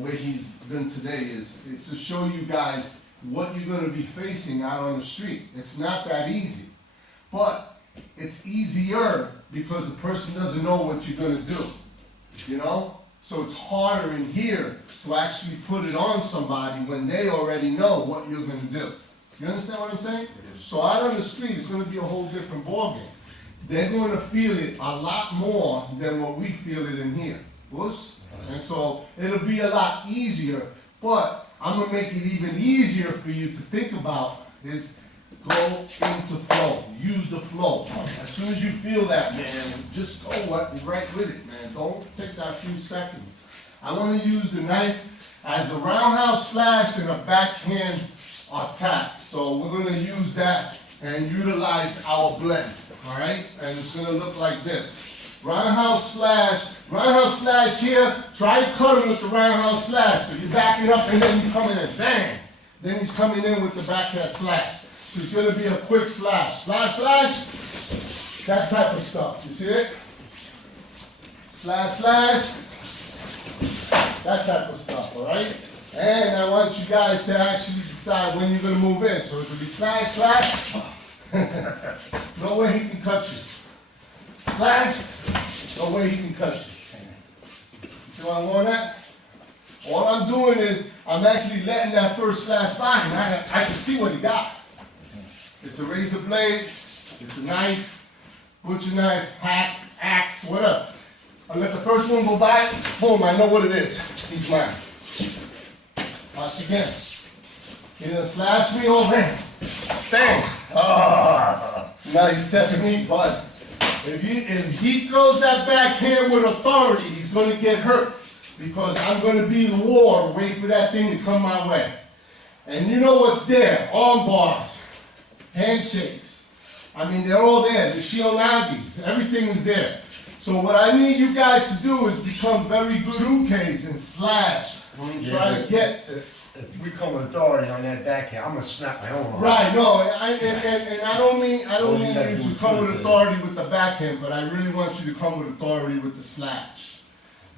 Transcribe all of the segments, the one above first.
The way he's done today is to show you guys what you're gonna be facing out on the street. It's not that easy, but it's easier because the person doesn't know what you're gonna do, you know? So it's harder in here to actually put it on somebody when they already know what you're gonna do. You understand what I'm saying? So out on the street, it's gonna be a whole different ballgame. They're gonna feel it a lot more than what we feel it in here. Whoops. And so it'll be a lot easier, but I'm gonna make it even easier for you to think about is go into flow, use the flow. As soon as you feel that, man, just go right with it, man. Don't take that few seconds. I wanna use the knife as a roundhouse slash and a backhand attack. So we're gonna use that and utilize our blend, all right? And it's gonna look like this. Roundhouse slash here, try to cut him with the roundhouse slash. So you're backing up and then you coming in, bang. Then he's coming in with the backhand slash. So it's gonna be a quick slash. Slash, that type of stuff, you see it? Slash, that type of stuff, all right? And I want you guys to actually decide when you're gonna move in. So it will be slash. No way he can cut you. Slash, no way he can cut you. See what I want at? All I'm doing is, I'm actually letting that first slash by, and I can see what he got. It's a razor blade, it's a knife, butcher knife, hack, axe, whatever. I let the first one go by, boom, I know what it is. He's mine. Watch again. He's gonna slash me over here. Bang! Nice technique, bud. If he throws that backhand with authority, he's going to get hurt because I'm going to be the war, wait for that thing to come my way. And you know what's there, arm bars, handshakes. I mean, they're all there, the shionagis, everything is there. So what I need you guys to do is become very good ukes and slash and try to get... If we come with authority on that backhand, I'm gonna snap my own arm. Right, no, and I don't mean you to come with authority with the backhand, but I really want you to come with authority with the slash.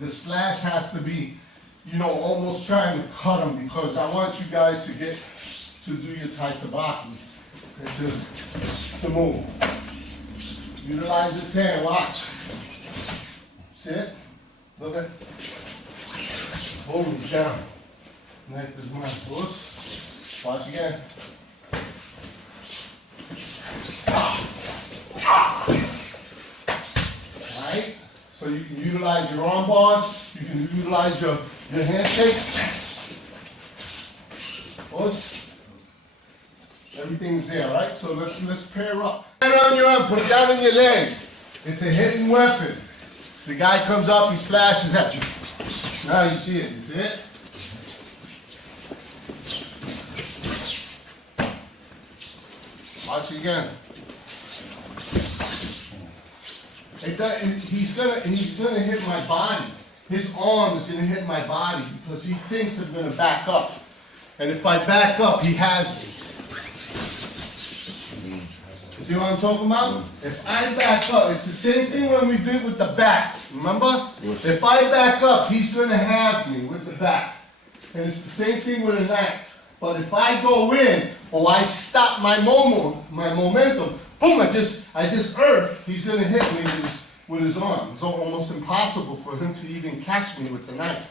The slash has to be, you know, almost trying to cut them because I want you guys to get to do your taisabaki and to move. Utilize this hand, watch. See it? Look at. Boom, he's down. Knife is mine, push. Watch again. Alright? So you can utilize your arm bars, you can utilize your handshake. Push. Everything's there, right? So let's pair up. Hand on your arm, put it down on your leg. It's a hidden weapon. The guy comes up, he slashes at you. Now you see it, you see it? Watch again. He's gonna hit my body. His arm is gonna hit my body because he thinks I'm gonna back up. And if I back up, he has me. You see what I'm talking about? If I back up, it's the same thing when we did with the bat. Remember? If I back up, he's gonna have me with the bat. And it's the same thing with a knife. But if I go in, or I stop my momentum, boom, I just earth, he's gonna hit me with his arm. It's almost impossible for him to even catch me with the knife.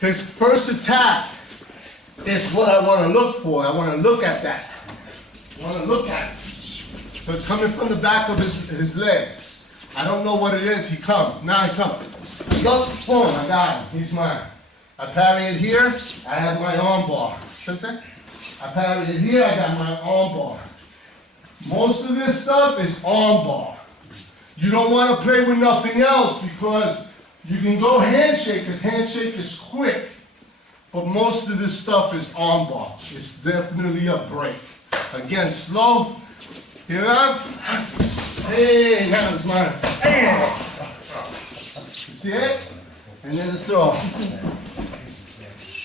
His first attack is what I wanna look for. I wanna look at that. I wanna look at it. So it's coming from the back of his leg. I don't know what it is, he comes. Now he comes. Look, boom, I got him, he's mine. I parry it here, I have my arm bar. Sensei? I parry it here, I got my arm bar. Most of this stuff is arm bar. You don't want to play with nothing else because you can go handshake, because handshake is quick. But most of this stuff is arm bar. It's definitely a break. Again, slow. Here up. Hey, now it's mine. You see it? And then the throw.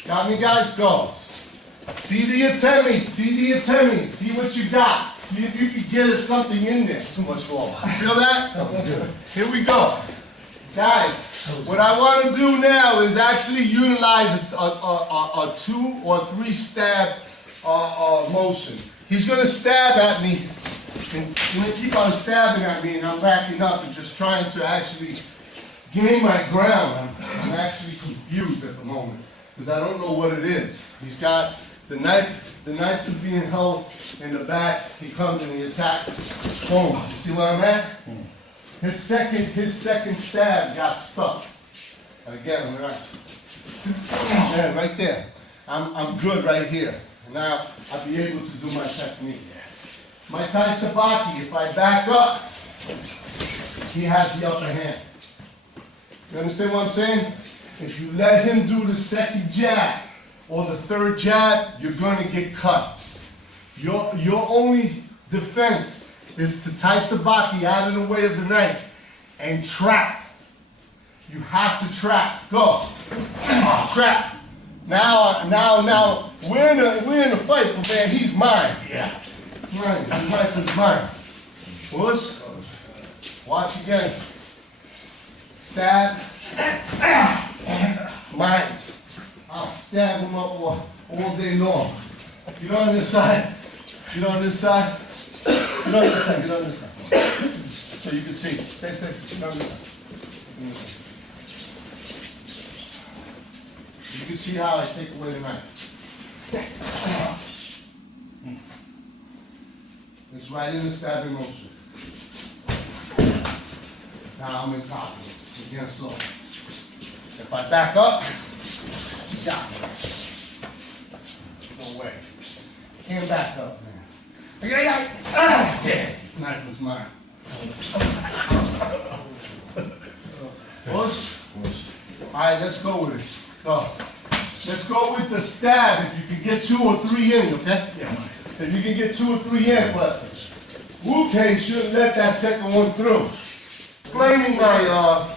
Got me, guys? Go. See the atemi, see what you got. See if you can get something in there. Too much wall. Feel that? That was good. Here we go. Guys, What I want to do now is actually utilize a 2 or 3 stab motion. He's going to stab at me, and he's going to keep on stabbing at me, and I'm backing up and just trying to actually gain my ground. I'm actually confused at the moment because I don't know what it is. He's got the knife. The knife is being held in the back. He comes and he attacks. Boom. You see where I'm at? His second stab got stuck. Again, right there. I'm good right here. And now I'll be able to do my technique. My Tai Sabaki, if I back up, he has the upper hand. You understand what I'm saying? If you let him do the second jab or the third jab, you're gonna get cut. Your only defense is to Tai Sabaki out of the way of the knife and trap. You have to trap. Go. Trap. Now, we're in a fight, but man, he's mine. Yeah. Mine. His knife is mine. Push. Watch again. Stab. Mines. I'll stab him up all day long. Get on this side. Get on this side. Get on this side. Get on this side. So you can see. Stay. Get on this side. Get on this side. You can see how I take away the knife. It's right in the stabbing motion. Now I'm in top of it, against low. If I back up, you got me. No way. Can't back up, man. Yeah, this knife was mine. Push. All right, let's go with it. Go. Let's go with the stab. If you can get 2 or 3 in, okay? Yeah. If you can get 2 or 3 in, but Wu-K shouldn't let that second one through. Explaining my,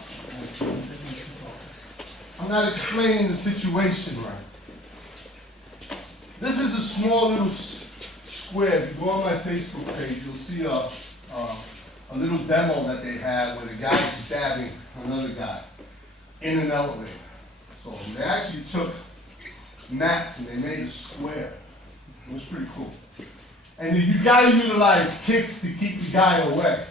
I'm not explaining the situation right. This is a small little square. If you go on my Facebook page, you'll see a little demo that they had where the guy is stabbing another guy in an elevator. So they actually took mats and they made a square. It was pretty cool. And you gotta utilize kicks to keep the guy away.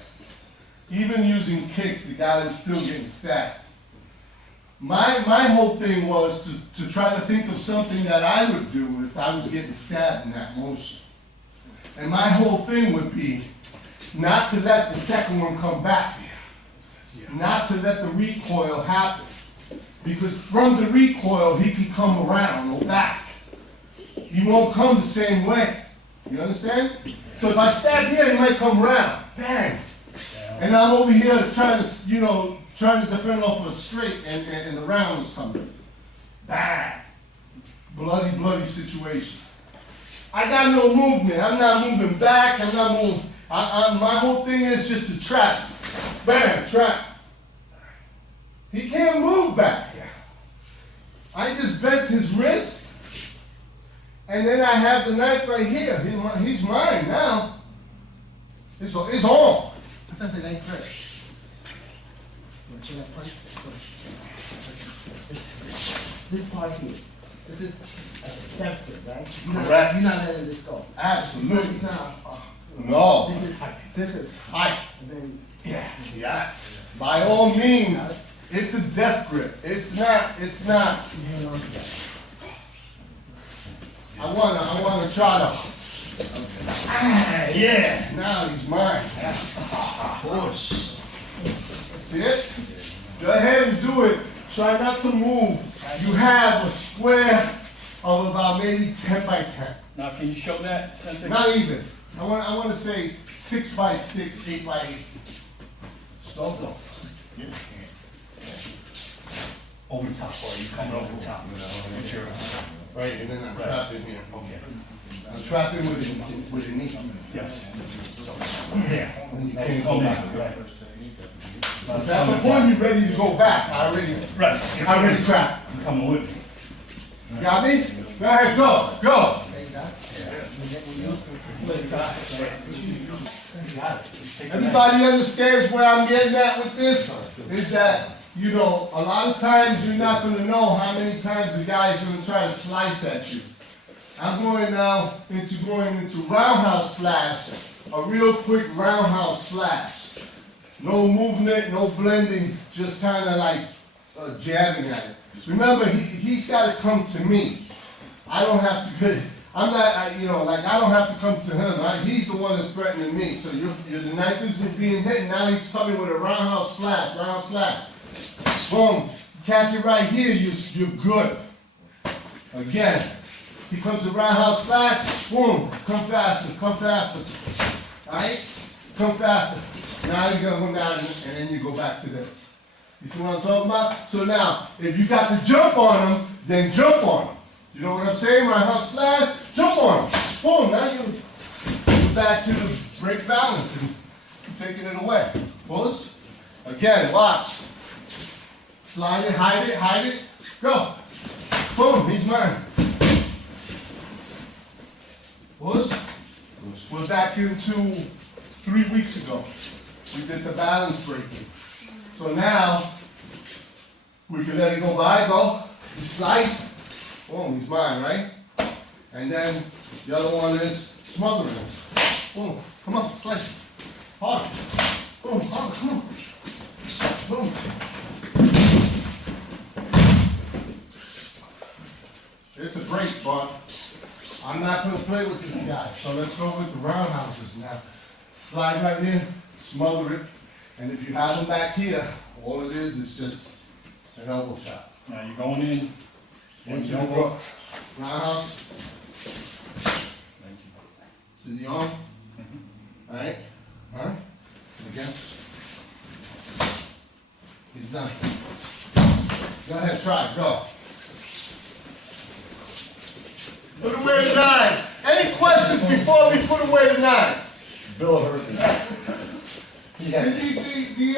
Even using kicks, the guy was still getting stabbed. My whole thing was to try to think of something that I would do if I was getting stabbed in that motion. And my whole thing would be not to let the second one come back. Not to let the recoil happen. Because from the recoil, he can come around or back. He won't come the same way. You understand? So if I stab here, he might come around. Bang! And I'm over here trying to defend off a straight, and the round is coming. Bang! Bloody situation. I got no movement. I'm not moving back. I'm not moving. My whole thing is just to trap. Bang! Trap. He can't move back. I just bent his wrist, and then I have the knife right here. He's mine now. It's on. That's the knife first. This part here. This is desperate, right? Correct. You're not letting this go. Absolutely. No. No. This is Tight. and then Yes. By all means, it's a death grip. It's not. you hang on to that. I wanna try to. Yeah. Now he's mine. Push. See it? Go ahead and do it. Try not to move. You have a square of about maybe 10 by 10. Now, can you show that, Sensei? Not even. I want to say 6 by 6, 8 by 8. Slow. Over the top, or you coming over the top? With your, Right, and then I'm trapped in here. okay. I'm trapped in with a knee. Yes. There. And you As can't you go come back. in, right. At the point you're ready to go back, I already trapped. You coming with me? You got me? Go ahead, go. There you go. You got it. Just take the knife. Everybody understands where I'm getting at with this? Is that you know, a lot of times you're not gonna know how many times the guy's gonna try to slice at you. I'm going now into roundhouse slash, a real quick roundhouse slash. No movement, no blending, just kinda like jabbing at it. Remember, he's gotta come to me. I don't have to, I'm not, I don't have to come to him, right? He's the one that's threatening me. So the knife isn't being hit, now he's coming with a roundhouse slash. Boom, catch it right here, you're good. Again, he comes to roundhouse slash, boom, come faster. Alright? Come faster. Now you're gonna go down and then you go back to this. You see what I'm talking about? So now, if you got to jump on him, then jump on him. You know what I'm saying? Roundhouse slash, jump on him. Boom, now you're back to the break balance and taking it away. Pulse. Again, watch. Slide it, hide it, go. Boom, he's mine. Pulse. We're back into 3 weeks ago. We did the balance breaking. So now, we can let it go by, go. You slice. Boom, he's mine, right? And then the other one is smothering him. Boom, come on, slice. Hard. Boom, hard, come on. Boom. It's a break, but I'm not gonna play with this guy. So let's go with the roundhouses now. Slide right in, smother it. And if you have them back here, all it is just an elbow shot. Now you're going in. Into the rook. Roundhouse. To the arm. Alright? Alright? And again. He's done. Go ahead, try it. Go. Put away the knives. Any questions before we put away the knives? Bill hurt me. The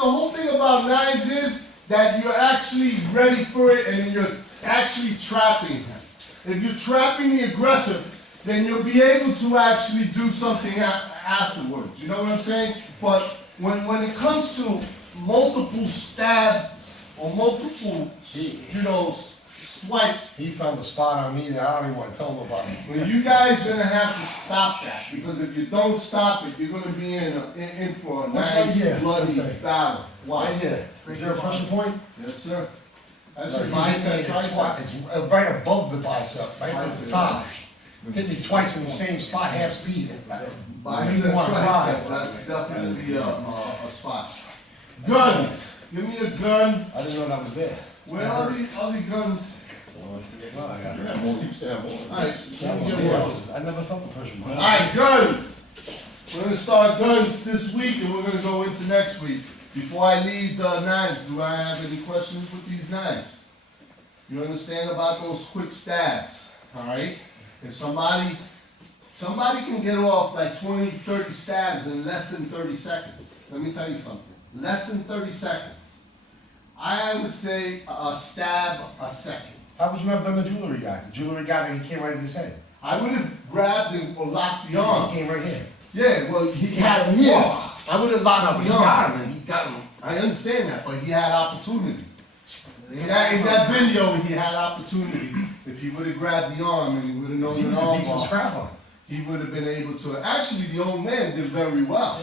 whole thing about knives is that you're actually ready for it and you're actually trapping him. If you're trapping the aggressor, then you'll be able to actually do something afterwards. You know what I'm saying? But when it comes to multiple stabs or multiple, swipes, He found a spot on me that I don't even want to tell him about it. well, you guys are gonna have to stop that, because if you don't stop it, you're gonna be in for a What's right nice here, bloody Sensei? battle. Why? Right here. Is there a pressure point? Yes, sir. That's Like, your he bicep, hit me tricep. It's right above the bicep, right at the top. Hit me twice in the same spot, half speed. Bicep, tricep, that's definitely a spot. Guns. Give me a gun. I didn't know that was there. Where are the other guns? Well, I got it. Alright, let me get one. I never felt the pressure point. Alright, guns. We're gonna start guns this week and we're gonna go into next week. Before I leave the knives, do I have any questions with these knives? You understand about those quick stabs, alright? If somebody can get off like 20, 30 stabs in less than 30 seconds. Let me tell you something. Less than 30 seconds. I would say a stab a second. How would you have done the jewelry guy? The jewelry guy, he came right in his head. I would have grabbed him or locked the He arm. came right here. Yeah, well, he had him here. I would have locked the arm. and he got him. I understand that, but he had opportunity. In that video, he had opportunity. If he would have grabbed the arm and he would have known He the was a arm decent bar, scrapper. he would have been able to. Actually, the old man did very well.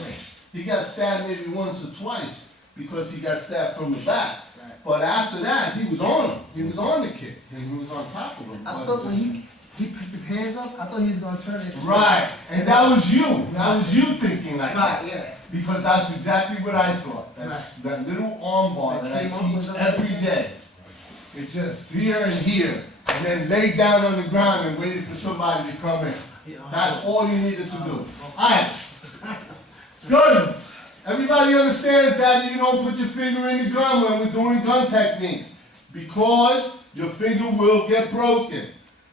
He got stabbed maybe once or twice because he got stabbed from the back. But after that, he was on him. He was on the kid. And he was on top of him. I thought when he picked his hands up, I thought he was gonna turn it. Right, and that was you. That was you thinking like that. Right, yeah. Because that's exactly what I thought. That's that little arm bar that I That came up teach with every day. It's just here and here, and then lay down on the ground and waited for somebody to come in. That's all you needed to do. Alright, guns. Everybody understands that you don't put your finger in the gun when we're doing gun techniques, because your finger will get broken.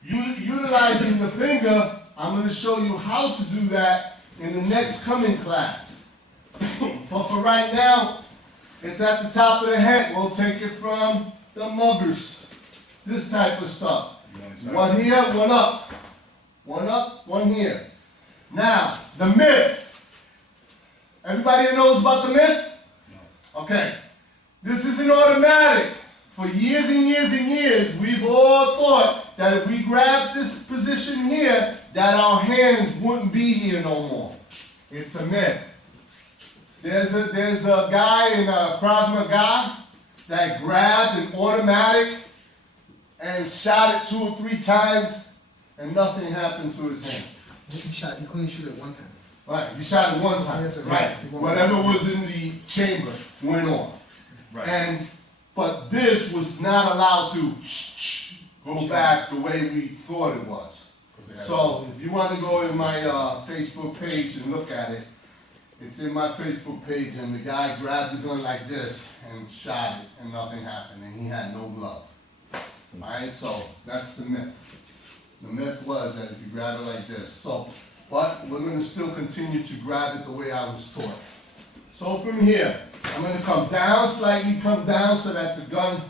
Utilizing the finger, I'm going to show you how to do that in the next coming class. But for right now, it's at the top of the head. We'll take it from the muggers. This type of stuff. One here, one up. One up, one here. Now, the myth. Everybody knows about the myth? Okay. This isn't automatic. For years and years and years, we've all thought that if we grab this position here, that our hands wouldn't be here no more. It's a myth. There's a guy in Krav Maga that grabbed an automatic and shot it 2 or 3 times, and nothing happened to his hand. You couldn't shoot it one time. Right, you shot it one time. Right, whatever was in the chamber went off. Right. But this was not allowed to go back the way we thought it was. So if you want to go in my Facebook page and look at it, it's in my Facebook page, and the guy grabbed the gun like this and shot it, and nothing happened, and he had no glove. Alright, so that's the myth. The myth was that if you grab it like this. So, but we're going to still continue to grab it the way I was taught. So from here, I'm going to come down, slightly come down so that the gun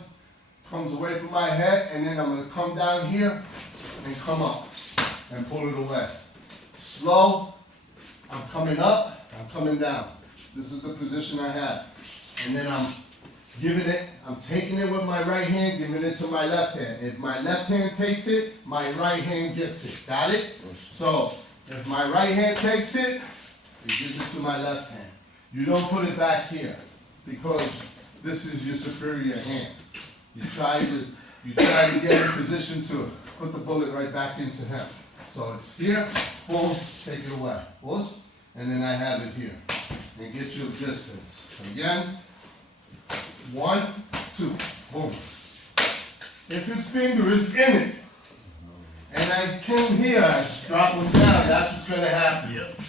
comes away from my head, and then I'm going to come down here and come up and pull it away. Slow, I'm coming up, I'm coming down. This is the position I have. And then I'm taking it with my right hand, giving it to my left hand. If my left hand takes it, my right hand gets it. Got it? So, if my right hand takes it, it gives it to my left hand. You don't put it back here, because this is your superior hand. You try to get in position to put the bullet right back into him. So it's here, boom, take it away. Boom, and then I have it here. And get your distance. Again, 1, 2, boom. If his finger is in it, and I came here, I drop him down, that's what's gonna happen. Yep.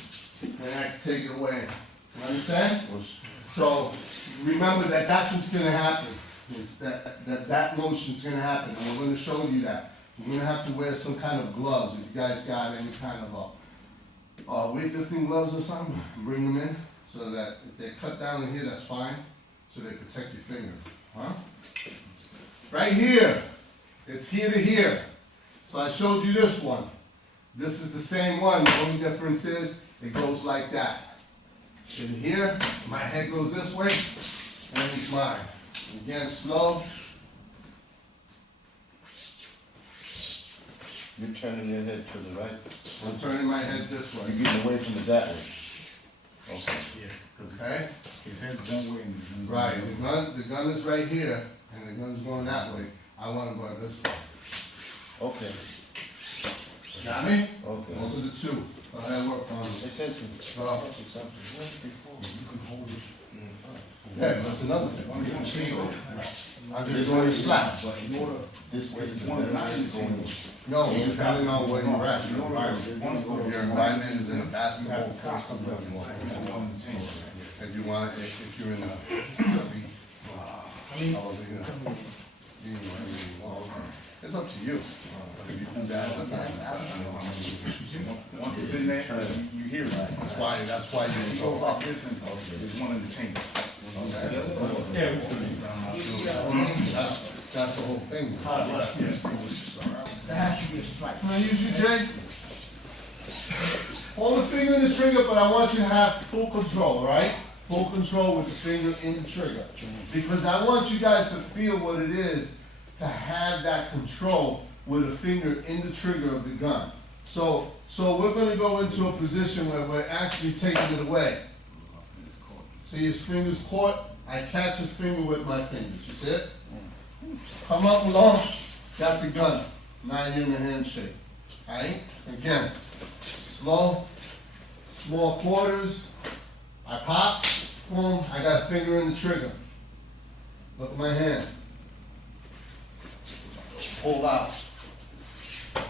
And I can take it away. You understand? So remember that that's what's gonna happen. Is that motion's gonna happen, and we're gonna show you that. We're gonna have to wear some kind of gloves. If you guys got any kind of weightlifting gloves or something, bring them in, so that if they cut down in here, that's fine, so they protect your finger. Huh? Right here, it's here to here. So I showed you this one. This is the same one. The only difference is it goes like that. In here, my head goes this way, and it's mine. Again, slow. You're turning your head to the right. I'm turning my head this You're way. getting away from it that way. Okay. Yeah, because Okay? his head's one way and his gun's Right. The gun is right here, and the gun's going that way. I want to go this way. Okay. Got me? Okay. Those are the two. I worked on Hey, it. Sensei, Oh. ask you something. Once before. You can hold it. Yeah, that's another thing. One is on single. I'm just doing slaps. But in order, This way is the one is not better in way the going. chamber. No, it's depending on where you're at. In order, one is going Your environment is in a You basketball have to court, cost something them, you want. on the chamber. If you want, if you're in a, it's up to you. If you do that, that's not necessary. Once it's in there, you hear it. That's why You you go go like up. this and there's one in the chamber. That's the whole thing. That has to be a strike. Can I use you, Jay? Hold the finger in the trigger, but I want you to have full control, all right? Full control with the finger in the trigger. Because I want you guys to feel what it is to have that control with a finger in the trigger of the gun. So we're gonna go into a position where we're actually taking it away. See his fingers caught? I catch his finger with my fingers, you see it? Come up along, got the gun. Now you're in a handshake. Alright? Again, slow, small quarters. I pop, boom, I got a finger in the trigger. Look at my hand. Pull out.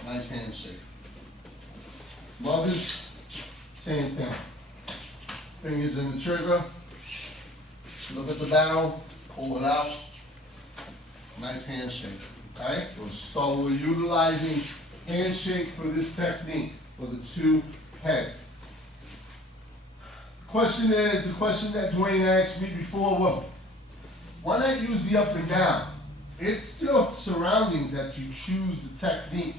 Nice handshake. Mothers, same thing. Fingers in the trigger. Look at the barrel, pull it out. Nice handshake, okay? So we're utilizing handshake for this technique, for the two heads. The question that Dwayne asked me before, well, why not use the up and down? It's your surroundings that you choose the technique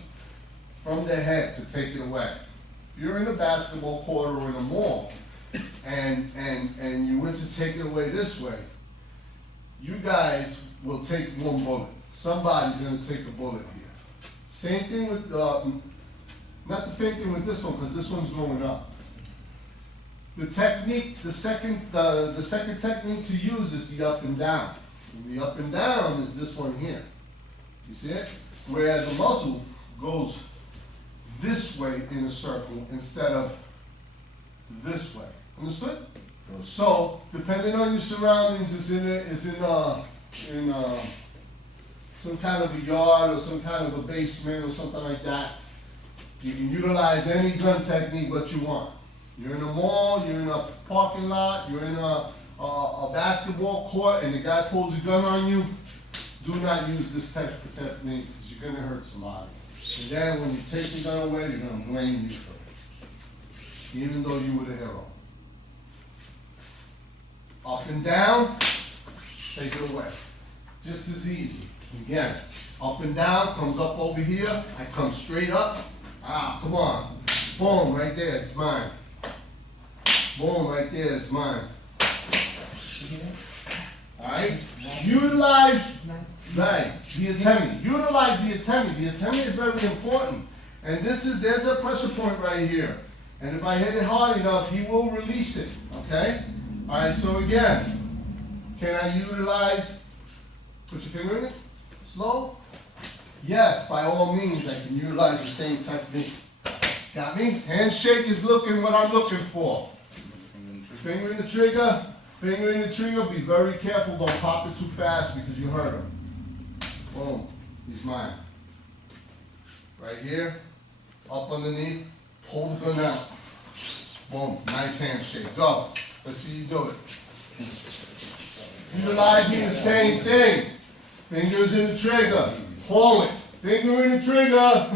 from the head to take it away. If you're in a basketball court or in a mall, and you went to take it away this way, you guys will take one bullet. Somebody's gonna take a bullet here. Same thing with, not the same thing with this one, because this one's going up. The technique, the second technique to use is the up and down. And the up and down is this one here. You see it? Whereas the muscle goes this way in a circle instead of this way. Understood? So, depending on your surroundings, it's in some kind of a yard or some kind of a basement or something like that. You can utilize any gun technique what you want. You're in a mall, you're in a parking lot, you're in a basketball court, and the guy pulls a gun on you. Do not use this type of technique because you're gonna hurt somebody. And then when you take the gun away, they're gonna blame you for it, even though you were the hero. Up and down, take it away. Just as easy. Again, up and down, comes up over here, I come straight up. Ah, come on. Boom, right there, it's mine. Boom, right there, it's mine. Alright? Utilize, right, the atemi. Utilize the atemi. The atemi is very important. And there's a pressure point right here. And if I hit it hard enough, he will release it, okay? Alright, so again, can I utilize, put your finger in it, slow? Yes, by all means, I can utilize the same technique. Got me? Handshake is looking what I'm looking for. Finger in the trigger, be very careful, don't pop it too fast because you hurt him. Boom, he's mine. Right here, up underneath, pull the gun out. Boom, nice handshake, go. Let's see you do it. Utilizing the same thing. Fingers in the trigger, pull it. Finger in the trigger.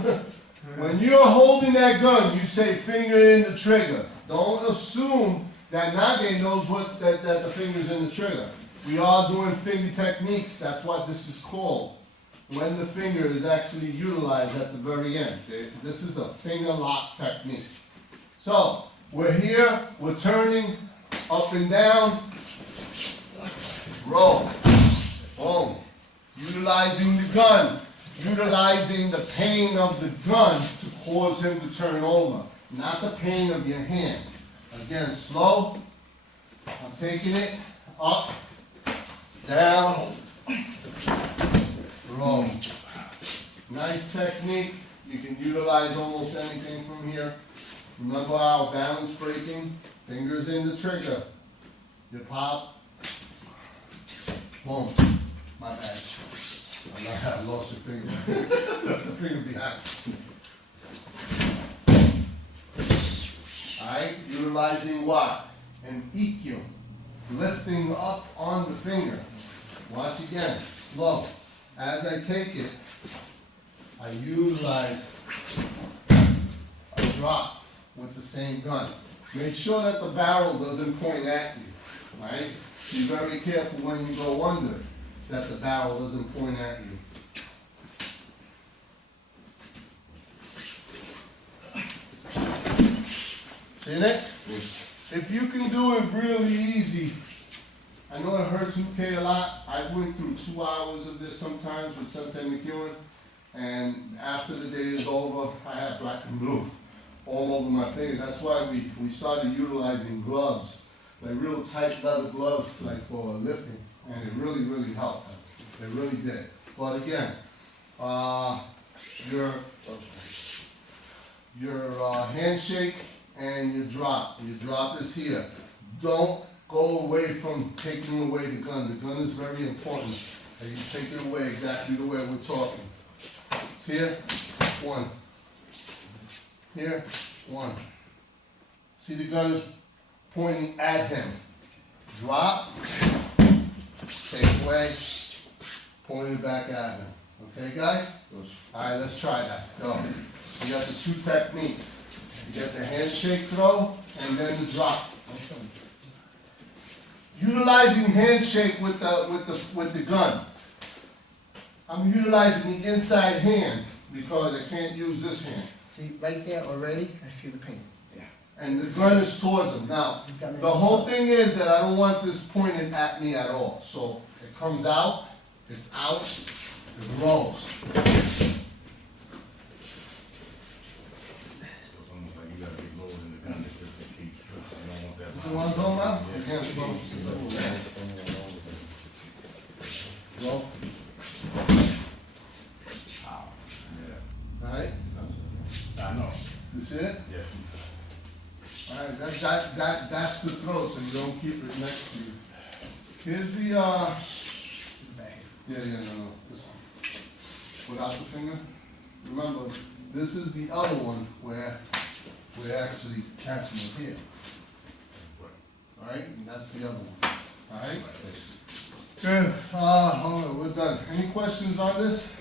When you're holding that gun, you say finger in the trigger. Don't assume that Nage knows that the finger's in the trigger. We are doing finger techniques, that's what this is called. When the finger is actually utilized at the very end. This is a finger lock technique. So, we're here, we're turning up and down, roll, boom. Utilizing the gun, utilizing the pain of the gun to cause him to turn over, not the pain of your hand. Again, slow, I'm taking it up, down, roll. Nice technique, you can utilize almost anything from here. Remember our balance breaking, fingers in the trigger. You pop, boom, my bad. I lost your finger. The finger behind. Alright, utilizing what? An EQ. Lifting up on the finger. Watch again, slow. As I take it, I utilize a drop with the same gun. Make sure that the barrel doesn't point at you, right? Be very careful when you go under, that the barrel doesn't point at you. See that? If you can do it really easy, I know it hurts UK a lot. I went through 2 hours of this sometimes with Sensei McEwen, and after the day is over, I had black and blue all over my finger. That's why we started utilizing gloves, like real tight leather gloves, like for lifting, and it really, really helped. It really did. But again, your handshake and your drop. Your drop is here. Don't go away from taking away the gun. The gun is very important. And you take it away exactly the way we're talking. Here, one. Here, one. See, the gun is pointing at him. Drop, take away, pointing back at him. Okay, guys? All right, let's try that. Go. You got the 2 techniques. You got the handshake throw and then the drop. Utilizing handshake with the gun. I'm utilizing the inside hand because I can't use this hand. See, right there already, I feel the pain. Yeah. and the gun is towards him. Now, the whole thing is that I don't want this pointed at me at all, so it comes out, it's out, it rolls. It's almost like you gotta be lower than the gun if this is the case, 'cause you don't want that. This is what I'm talking about? Against those. Roll. Yeah, Alright, I know, you see it? yes. Alright, that's the throat, so you don't keep it next to you. Here's the, yeah, no, this one. Without the finger. Remember, this is the other one where we're actually catching it here. Alright, and that's the other one. Alright? Good, hold on, we're done. Any questions on this,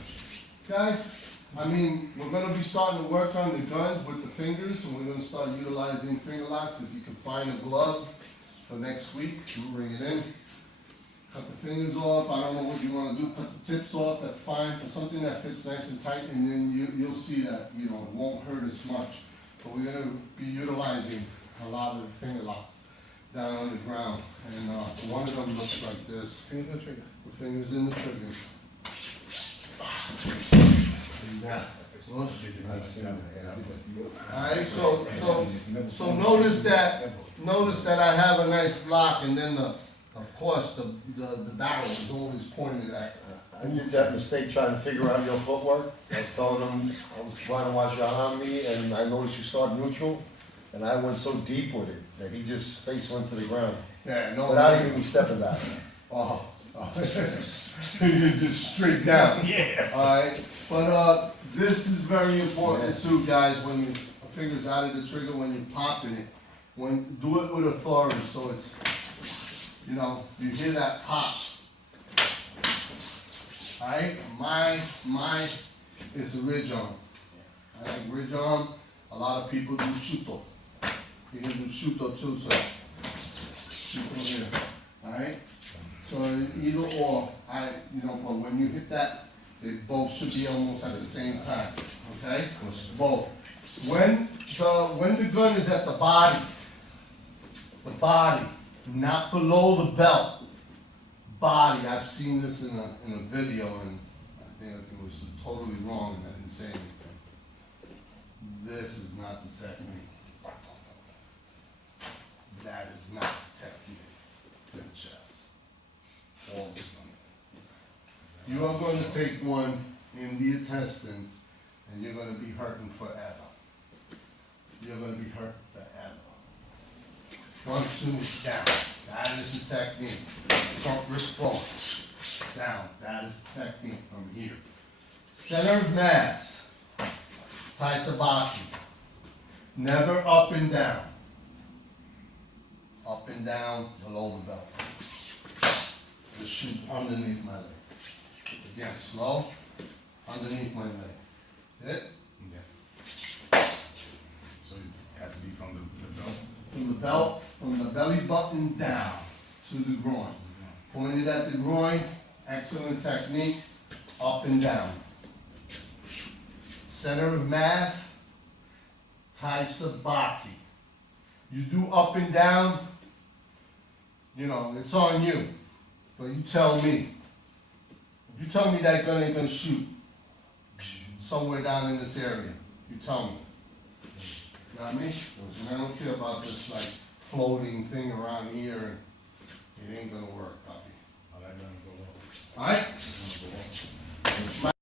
guys? I mean, we're gonna be starting to work on the guns with the fingers, and we're gonna start utilizing finger locks. If you can find a glove for next week, we'll bring it in. Cut the fingers off, I don't know what you wanna do, cut the tips off, that's fine, but something that fits nice and tight, and then you'll see that, it won't hurt as much. But we're gonna be utilizing a lot of the finger locks down on the ground, and, one of them looks like this. Fingers in the trigger. The fingers in the trigger. Yeah. I've seen that, yeah. Alright, so notice that I have a nice lock, and then of course, the barrel is always pointed at. I did that mistake trying to figure out your footwork. I was telling him, I was trying to watch your arm me, and I noticed you start neutral, and I went so deep with it that he just face went to the ground Yeah, no. without even stepping back. Oh, you're just straight down. Yeah. Alright, but, this is very important too, guys, when your finger's out of the trigger, when you're popping it. Do it with authority, so it's, you hear that pop. Alright, mine is a ridge arm. I like ridge arm, a lot of people do shuto. You can do shuto too, so, shuto here, alright? So either or, but when you hit that, they both should be almost at the same time, okay? Both. When the gun is at the body, not below the belt, body, I've seen this in a video, and I think it was totally wrong, and I didn't say anything. This is not the technique. That is not the technique to the chest. All this one. You are going to take one in the intestines, and you're going to be hurting forever. You're going to be hurting forever. 1, 2, down. That is the technique. Front wrist forward. Down. That is the technique from here. Center of mass. Taisabaki. Never up and down. Up and down below the belt. Just shoot underneath my leg. Again, slow. Underneath my leg. Hit. Okay. So it has to be from the belt? From the belly button down to the groin. Pointed at the groin, excellent technique, up and down. Center of mass, Taisabaki. You do up and down, it's on you. But you tell me. If you tell me that gun ain't gonna shoot somewhere down in this area, you tell me. You know what I mean? And I don't care about this floating thing around here, it ain't gonna work, puppy. Oh, that gun go up. Alright? That gun go up.